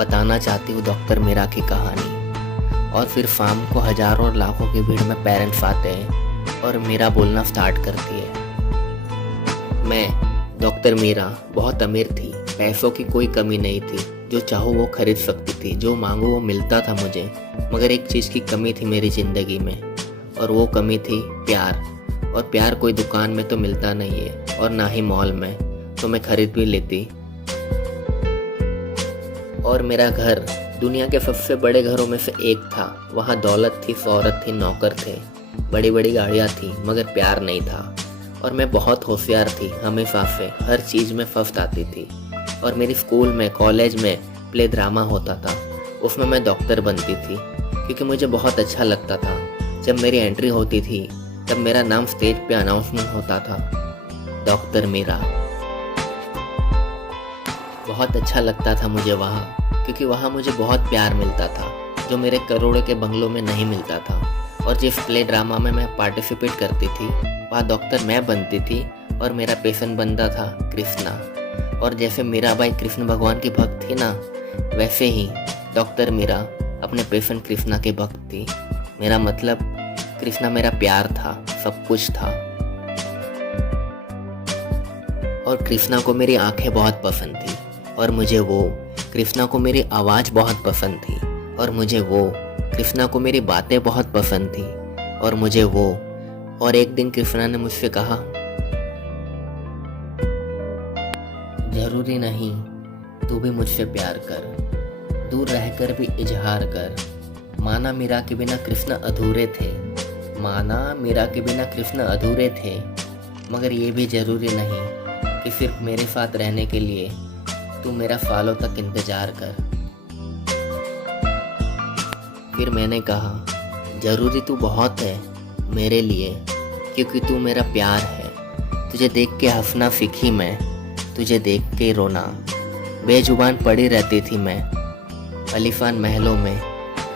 बताना चाहती हूँ डॉक्टर मीरा की कहानी। और फिर शाम को हजारों और लाखों की भीड़ में पेरेंट्स आते हैं और मीरा बोलना स्टार्ट करती है। मैं डॉक्टर मीरा बहुत अमीर थी, पैसों की कोई कमी नहीं थी, जो चाहो वो खरीद सकती थी, जो मांगो वो मिलता था मुझे। मगर एक चीज़ की कमी थी मेरी ज़िंदगी में, और वो कमी थी प्यार। और प्यार कोई दुकान में तो मिलता नहीं है और ना ही मॉल में, तो मैं खरीद भी लेती। और मेरा घर दुनिया के सबसे बड़े घरों में से एक था। वहाँ दौलत थी, शोहरत थी, नौकर थे, बड़ी बड़ी गाड़ियाँ थी, मगर प्यार नहीं था। और मैं बहुत होशियार थी, हमेशा से हर चीज़ में फर्स्ट आती थी। और मेरी स्कूल में, कॉलेज में प्ले ड्रामा होता था, उसमें मैं डॉक्टर बनती थी, क्योंकि मुझे बहुत अच्छा लगता था। जब मेरी एंट्री होती थी तब मेरा नाम स्टेज पे अनाउंसमेंट होता था, डॉक्टर मीरा। बहुत अच्छा लगता था मुझे वहाँ, क्योंकि वहाँ मुझे बहुत प्यार मिलता था, जो मेरे करोड़ों के बंगलों में नहीं मिलता था। और जिस प्ले ड्रामा में मैं पार्टिसिपेट करती थी, वहाँ डॉक्टर मैं बनती थी और मेरा पेशेंट बनता था कृष्णा। और जैसे मीराबाई कृष्ण भगवान की भक्त थी ना, वैसे ही डॉक्टर मीरा अपने पेशेंट कृष्णा के भक्त थी। मेरा मतलब कृष्णा मेरा प्यार था, सब कुछ था। और कृष्णा को मेरी आंखें बहुत पसंद थी, और मुझे वो। कृष्णा को मेरी आवाज़ बहुत पसंद थी, और मुझे वो। कृष्णा को मेरी बातें बहुत पसंद थी, और मुझे वो। और एक दिन कृष्णा ने मुझसे कहा, जरूरी नहीं तू भी मुझसे प्यार कर, दूर रहकर भी इजहार कर। माना मीरा के बिना कृष्ण अधूरे थे, माना मीरा के बिना कृष्ण अधूरे थे, मगर ये भी जरूरी नहीं कि सिर्फ मेरे साथ रहने के लिए तू मेरा सालों तक इंतजार कर। फिर मैंने कहा, जरूरी तू बहुत है मेरे लिए, क्योंकि तू मेरा प्यार है। तुझे देख के हंसना सीखी मैं, तुझे देख के रोना। बेजुबान पड़ी रहती थी मैं अलीफान महलों में,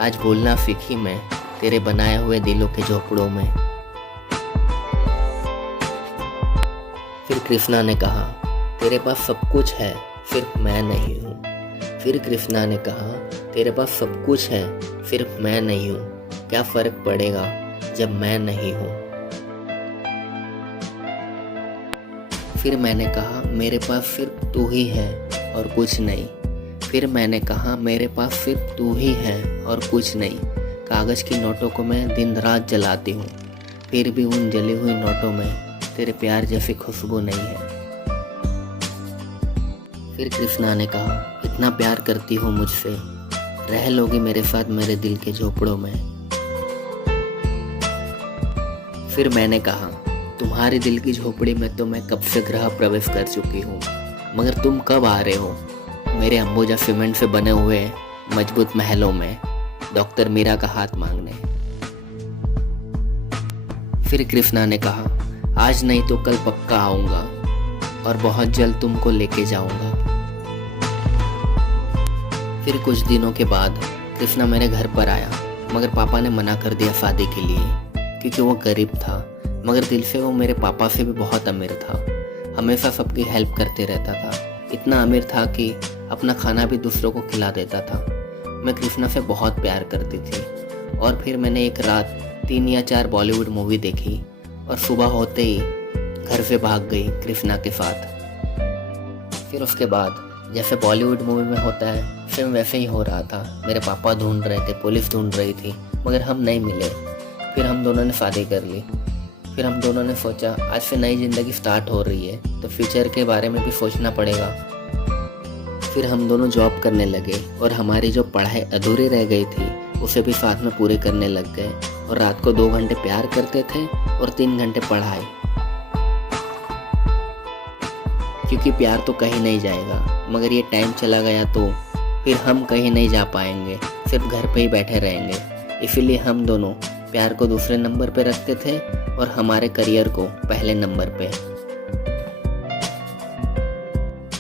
आज बोलना सीखी मैं तेरे बनाए हुए दिलों के झोपड़ों में। फिर कृष्णा ने कहा, तेरे पास सब कुछ है, सिर्फ मैं नहीं हूँ। फिर कृष्णा ने कहा, तेरे पास सब कुछ है, सिर्फ मैं नहीं हूँ। क्या फर्क पड़ेगा जब मैं नहीं हूँ। फिर मैंने कहा, मेरे पास सिर्फ तू ही है और कुछ नहीं। फिर मैंने कहा, मेरे पास सिर्फ तू ही है और कुछ नहीं। कागज़ की नोटों को मैं दिन रात जलाती हूँ, फिर भी उन जली हुई नोटों में तेरे प्यार जैसी खुशबू नहीं है। फिर कृष्णा ने कहा, इतना प्यार करती हो मुझसे, रह लोगी मेरे साथ मेरे दिल के झोपड़ों में। फिर मैंने कहा, तुम्हारे दिल की झोपड़ी में तो मैं कब से गृह प्रवेश कर चुकी हूँ, मगर तुम कब आ रहे हो मेरे अंबुजा सीमेंट से बने हुए मजबूत महलों में डॉक्टर मीरा का हाथ मांगने। फिर कृष्णा ने कहा, आज नहीं तो कल पक्का आऊँगा और बहुत जल्द तुमको लेके जाऊँगा। फिर कुछ दिनों के बाद कृष्णा मेरे घर पर आया, मगर पापा ने मना कर दिया शादी के लिए, क्योंकि वो गरीब था, मगर दिल से वो मेरे पापा से भी बहुत अमीर था। हमेशा सबकी हेल्प करते रहता था, इतना अमीर था कि अपना खाना भी दूसरों को खिला देता था। मैं कृष्णा से बहुत प्यार करती थी। और फिर मैंने एक रात 3 या 4 बॉलीवुड मूवी देखी, और सुबह होते ही घर से भाग गई कृष्णा के साथ। फिर उसके बाद जैसे बॉलीवुड मूवी में होता है, सेम वैसे ही हो रहा था। मेरे पापा ढूंढ रहे थे, पुलिस ढूंढ रही थी, मगर हम नहीं मिले। फिर हम दोनों ने शादी कर ली। फिर हम दोनों ने सोचा, आज से नई ज़िंदगी स्टार्ट हो रही है, तो फ्यूचर के बारे में भी सोचना पड़ेगा। फिर हम दोनों जॉब करने लगे, और हमारी जो पढ़ाई अधूरी रह गई थी उसे भी साथ में पूरे करने लग गए। और रात को 2 घंटे प्यार करते थे और 3 घंटे पढ़ाई, क्योंकि प्यार तो कहीं नहीं जाएगा, मगर ये टाइम चला गया तो फिर हम कहीं नहीं जा पाएंगे, सिर्फ घर पे ही बैठे रहेंगे। इसीलिए हम दोनों प्यार को दूसरे नंबर पे रखते थे और हमारे करियर को पहले नंबर पे।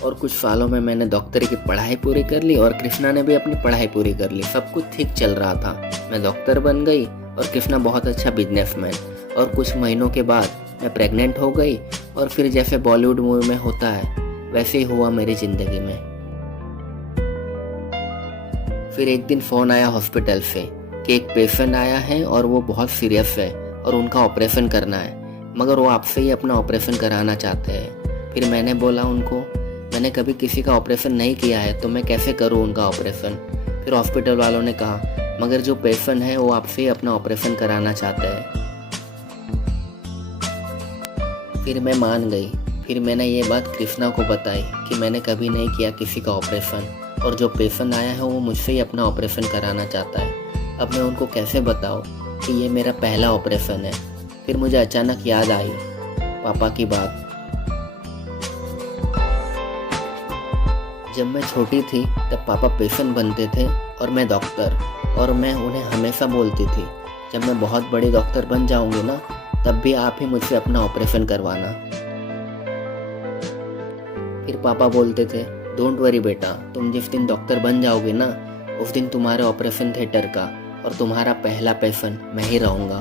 और कुछ सालों में मैंने डॉक्टरी की पढ़ाई पूरी कर ली, और कृष्णा ने भी अपनी पढ़ाई पूरी कर ली। सब कुछ ठीक चल रहा था, मैं डॉक्टर बन गई और कृष्णा बहुत अच्छा बिजनेसमैन। और कुछ महीनों के बाद मैं प्रेग्नेंट हो गई, और फिर जैसे बॉलीवुड मूवी में होता है वैसे ही हुआ मेरी ज़िंदगी में। फिर एक दिन फ़ोन आया हॉस्पिटल से कि एक पेशेंट आया है और वो बहुत सीरियस है और उनका ऑपरेशन करना है, मगर वो आपसे ही अपना ऑपरेशन कराना चाहते हैं। फिर मैंने बोला उनको, मैंने कभी किसी का ऑपरेशन नहीं किया है तो मैं कैसे करूँ उनका ऑपरेशन। फिर हॉस्पिटल वालों ने कहा, मगर जो पेशेंट है वो आपसे ही अपना ऑपरेशन कराना चाहते हैं। फिर मैं मान गई। फिर मैंने ये बात कृष्णा को बताई कि मैंने कभी नहीं किया किसी का ऑपरेशन और जो पेशेंट आया है वो मुझसे ही अपना ऑपरेशन कराना चाहता है। अब मैं उनको कैसे बताऊं कि ये मेरा पहला ऑपरेशन है। फिर मुझे अचानक याद आई पापा की बात। जब मैं छोटी थी तब पापा पेशेंट बनते थे और मैं डॉक्टर, और मैं उन्हें हमेशा बोलती थी जब मैं बहुत बड़ी डॉक्टर बन जाऊंगी ना तब भी आप ही मुझसे अपना ऑपरेशन करवाना। फिर पापा बोलते थे, डोंट वरी बेटा, तुम जिस दिन डॉक्टर बन जाओगे ना उस दिन तुम्हारे ऑपरेशन थिएटर का और तुम्हारा पहला पेशेंट मैं ही रहूँगा।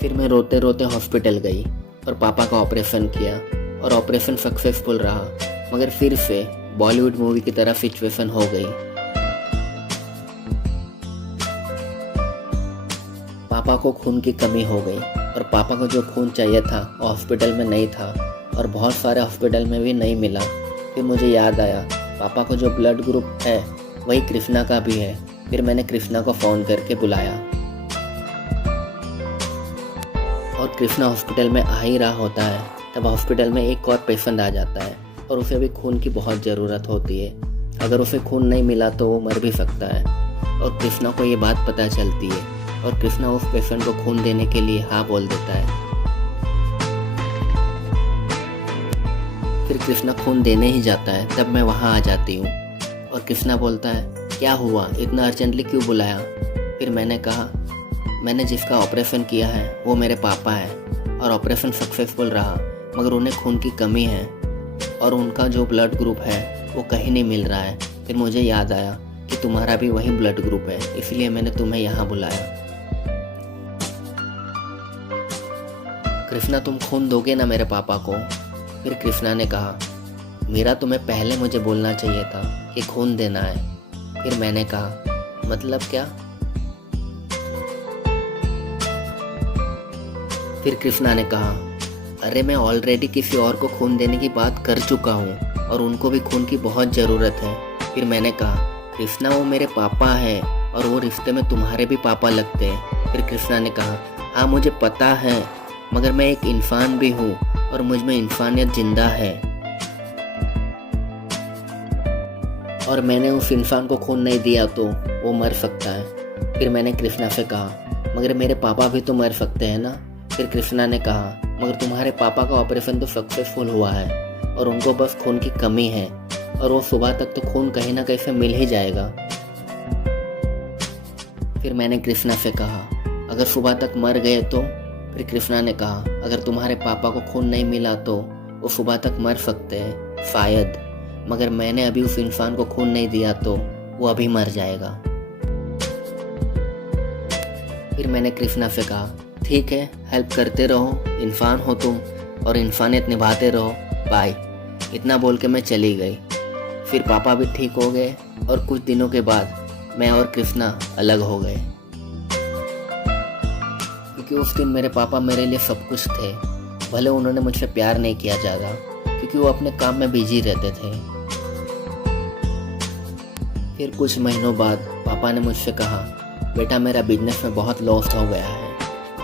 फिर मैं रोते रोते हॉस्पिटल गई और पापा का ऑपरेशन किया और ऑपरेशन सक्सेसफुल रहा, मगर फिर से बॉलीवुड मूवी की तरह सिचुएशन हो गई। पापा को खून की कमी हो गई और पापा को जो खून चाहिए था वो हॉस्पिटल में नहीं था और बहुत सारे हॉस्पिटल में भी नहीं मिला। फिर मुझे याद आया पापा को जो ब्लड ग्रुप है वही कृष्णा का भी है। फिर मैंने कृष्णा को फ़ोन करके बुलाया और कृष्णा हॉस्पिटल में आ ही रहा होता है तब हॉस्पिटल में एक और पेशेंट आ जाता है और उसे भी खून की बहुत ज़रूरत होती है। अगर उसे खून नहीं मिला तो वो मर भी सकता है और कृष्णा को ये बात पता चलती है और कृष्णा उस पेशेंट को खून देने के लिए हाँ बोल देता है। फिर कृष्णा खून देने ही जाता है तब मैं वहाँ आ जाती हूँ और कृष्णा बोलता है, क्या हुआ, इतना अर्जेंटली क्यों बुलाया। फिर मैंने कहा, मैंने जिसका ऑपरेशन किया है वो मेरे पापा है और ऑपरेशन सक्सेसफुल रहा, मगर उन्हें खून की कमी है और उनका जो ब्लड ग्रुप है वो कहीं नहीं मिल रहा है। फिर मुझे याद आया कि तुम्हारा भी वही ब्लड ग्रुप है, इसलिए मैंने तुम्हें यहाँ बुलाया। कृष्णा, तुम खून दोगे ना मेरे पापा को। फिर कृष्णा ने कहा, मीरा तुम्हें पहले मुझे बोलना चाहिए था कि खून देना है। फिर मैंने कहा, मतलब क्या। फिर कृष्णा ने कहा, अरे मैं ऑलरेडी किसी और को खून देने की बात कर चुका हूँ और उनको भी खून की बहुत ज़रूरत है। फिर मैंने कहा, कृष्णा वो मेरे पापा हैं और वो रिश्ते में तुम्हारे भी पापा लगते हैं। फिर कृष्णा ने कहा, हाँ मुझे पता है, मगर मैं एक इंसान भी हूँ और मुझ में इंसानियत जिंदा है और मैंने उस इंसान को खून नहीं दिया तो वो मर सकता है। फिर मैंने कृष्णा से कहा, मगर मेरे पापा भी तो मर सकते हैं ना। फिर कृष्णा ने कहा, मगर तुम्हारे पापा का ऑपरेशन तो सक्सेसफुल हुआ है और उनको बस खून की कमी है और वो सुबह तक तो खून कहीं ना कहीं से मिल ही जाएगा। फिर मैंने कृष्णा से कहा, अगर सुबह तक मर गए तो। फिर कृष्णा ने कहा, अगर तुम्हारे पापा को खून नहीं मिला तो वो सुबह तक मर सकते हैं शायद, मगर मैंने अभी उस इंसान को खून नहीं दिया तो वो अभी मर जाएगा। फिर मैंने कृष्णा से कहा, ठीक है, हेल्प करते रहो, इंसान हो तुम और इंसानियत निभाते रहो, बाय। इतना बोल के मैं चली गई। फिर पापा भी ठीक हो गए और कुछ दिनों के बाद मैं और कृष्णा अलग हो गए, क्योंकि उस दिन मेरे पापा मेरे लिए सब कुछ थे। भले उन्होंने मुझसे प्यार नहीं किया ज़्यादा क्योंकि वो अपने काम में बिजी रहते थे। फिर कुछ महीनों बाद पापा ने मुझसे कहा, बेटा मेरा बिजनेस में बहुत लॉस हो गया है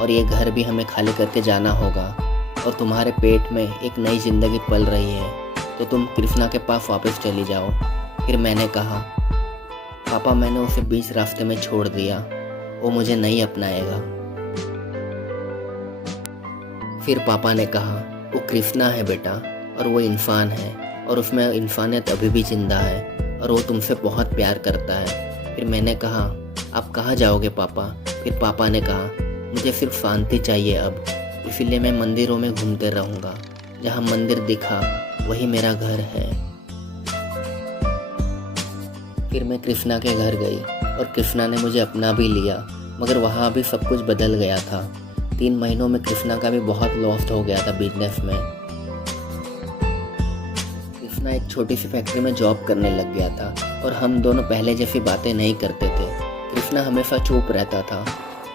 और ये घर भी हमें खाली करके जाना होगा और तुम्हारे पेट में एक नई ज़िंदगी पल रही है, तो तुम कृष्णा के पास वापस चली जाओ। फिर मैंने कहा, पापा मैंने उसे बीच रास्ते में छोड़ दिया, वो मुझे नहीं अपनाएगा। फिर पापा ने कहा, वो कृष्णा है बेटा और वो इंसान है और उसमें इंसानियत अभी भी जिंदा है और वो तुमसे बहुत प्यार करता है। फिर मैंने कहा, आप कहाँ जाओगे पापा। फिर पापा ने कहा, मुझे सिर्फ शांति चाहिए अब, इसीलिए मैं मंदिरों में घूमते रहूँगा, जहाँ मंदिर दिखा वही मेरा घर है। फिर मैं कृष्णा के घर गई और कृष्णा ने मुझे अपना भी लिया, मगर वहाँ भी सब कुछ बदल गया था। 3 महीनों में कृष्णा का भी बहुत लॉस हो गया था बिजनेस में। कृष्णा कृष्णा एक छोटी सी फैक्ट्री में जॉब करने लग गया था और हम दोनों पहले जैसी बातें नहीं करते थे। कृष्णा हमेशा चुप रहता था।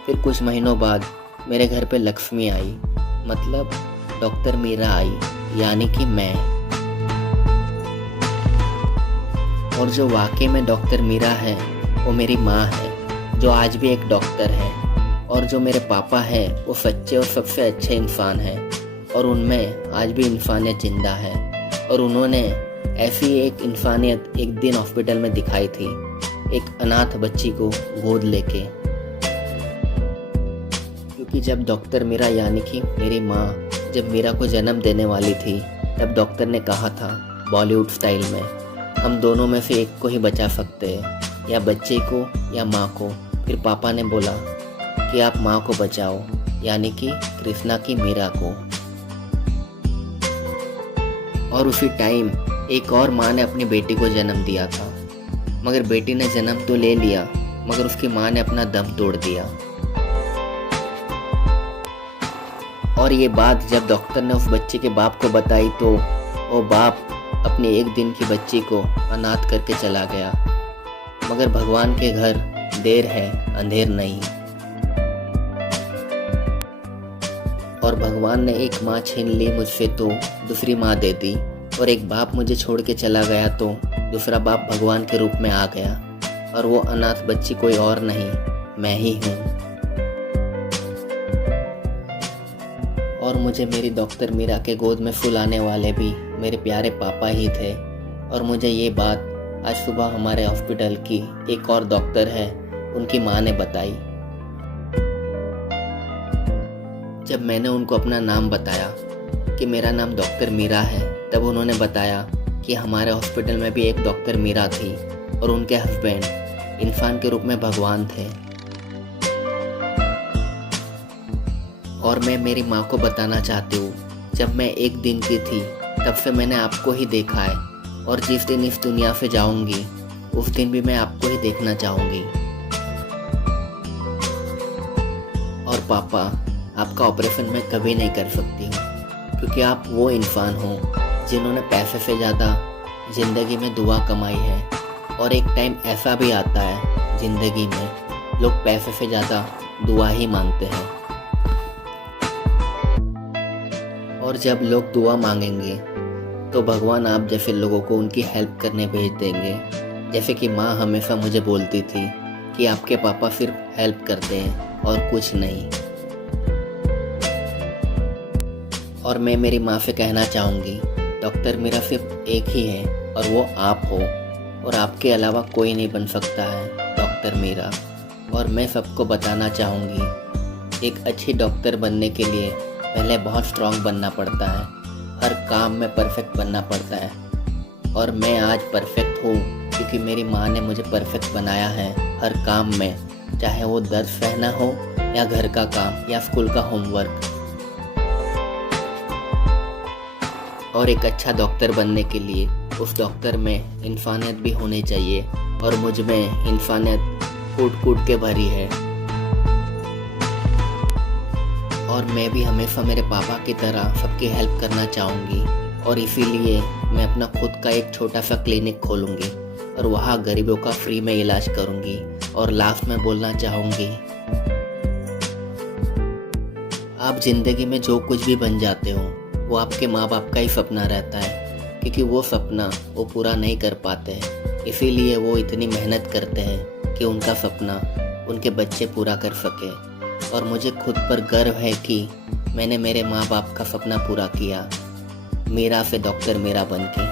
फिर कुछ महीनों बाद मेरे घर पे लक्ष्मी आई, मतलब डॉक्टर मीरा आई, यानी कि मैं। और जो वाकई में डॉक्टर मीरा है वो मेरी माँ है, जो आज भी एक डॉक्टर है। और जो मेरे पापा हैं वो सच्चे और सबसे अच्छे इंसान हैं, और उनमें आज भी इंसानियत जिंदा है। और उन्होंने ऐसी एक इंसानियत एक दिन हॉस्पिटल में दिखाई थी, एक अनाथ बच्ची को गोद लेके। क्योंकि जब डॉक्टर मीरा यानी कि मेरी माँ जब मीरा को जन्म देने वाली थी, तब डॉक्टर ने कहा था बॉलीवुड स्टाइल में, हम दोनों में से एक को ही बचा सकते हैं, या बच्चे को या माँ को। फिर पापा ने बोला कि आप माँ को बचाओ, यानी कि कृष्णा की मीरा को। और उसी टाइम एक और माँ ने अपनी बेटी को जन्म दिया था, मगर बेटी ने जन्म तो ले लिया, मगर उसकी माँ ने अपना दम तोड़ दिया। और ये बात जब डॉक्टर ने उस बच्चे के बाप को बताई तो वो बाप अपनी एक दिन की बच्ची को अनाथ करके चला गया। मगर भगवान के घर देर है अंधेर नहीं। और भगवान ने एक माँ छीन ली मुझसे तो दूसरी माँ दे दी, और एक बाप मुझे छोड़ के चला गया तो दूसरा बाप भगवान के रूप में आ गया। और वो अनाथ बच्ची कोई और नहीं, मैं ही हूँ। और मुझे मेरी डॉक्टर मीरा के गोद में फुलाने वाले भी मेरे प्यारे पापा ही थे। और मुझे ये बात आज सुबह हमारे हॉस्पिटल की एक और डॉक्टर है, उनकी माँ ने बताई। जब मैंने उनको अपना नाम बताया कि मेरा नाम डॉक्टर मीरा है, तब उन्होंने बताया कि हमारे हॉस्पिटल में भी एक डॉक्टर मीरा थी और उनके हस्बैंड इंसान के रूप में भगवान थे। और मैं मेरी माँ को बताना चाहती हूँ, जब मैं एक दिन की थी तब से मैंने आपको ही देखा है, और जिस दिन इस दुनिया से जाऊँगी उस दिन भी मैं आपको ही देखना चाहूँगी। और पापा, आपका ऑपरेशन मैं कभी नहीं कर सकती हूँ, क्योंकि आप वो इंसान हो जिन्होंने पैसे से ज़्यादा ज़िंदगी में दुआ कमाई है। और एक टाइम ऐसा भी आता है ज़िंदगी में लोग पैसे से ज़्यादा दुआ ही मांगते हैं। और जब लोग दुआ मांगेंगे तो भगवान आप जैसे लोगों को उनकी हेल्प करने भेज देंगे। जैसे कि माँ हमेशा मुझे बोलती थी कि आपके पापा सिर्फ हेल्प करते हैं और कुछ नहीं। और मैं मेरी माँ से कहना चाहूँगी, डॉक्टर मीरा सिर्फ एक ही है और वो आप हो, और आपके अलावा कोई नहीं बन सकता है डॉक्टर मीरा। और मैं सबको बताना चाहूँगी, एक अच्छी डॉक्टर बनने के लिए पहले बहुत स्ट्रांग बनना पड़ता है, हर काम में परफेक्ट बनना पड़ता है। और मैं आज परफेक्ट हूँ क्योंकि मेरी माँ ने मुझे परफेक्ट बनाया है हर काम में, चाहे वो दर्द सहना हो या घर का काम या स्कूल का होमवर्क। और एक अच्छा डॉक्टर बनने के लिए उस डॉक्टर में इंसानियत भी होनी चाहिए, और मुझ में इंसानियत कूट कूट के भरी है। और मैं भी हमेशा मेरे पापा की तरह सबकी हेल्प करना चाहूँगी, और इसीलिए मैं अपना खुद का एक छोटा सा क्लिनिक खोलूँगी और वहाँ गरीबों का फ्री में इलाज करूँगी। और लास्ट में बोलना चाहूँगी, आप ज़िंदगी में जो कुछ भी बन जाते हो वो आपके माँ बाप का ही सपना रहता है, क्योंकि वो सपना वो पूरा नहीं कर पाते हैं। इसीलिए वो इतनी मेहनत करते हैं कि उनका सपना उनके बच्चे पूरा कर सके। और मुझे खुद पर गर्व है कि मैंने मेरे माँ बाप का सपना पूरा किया, मीरा से डॉक्टर मीरा बनके।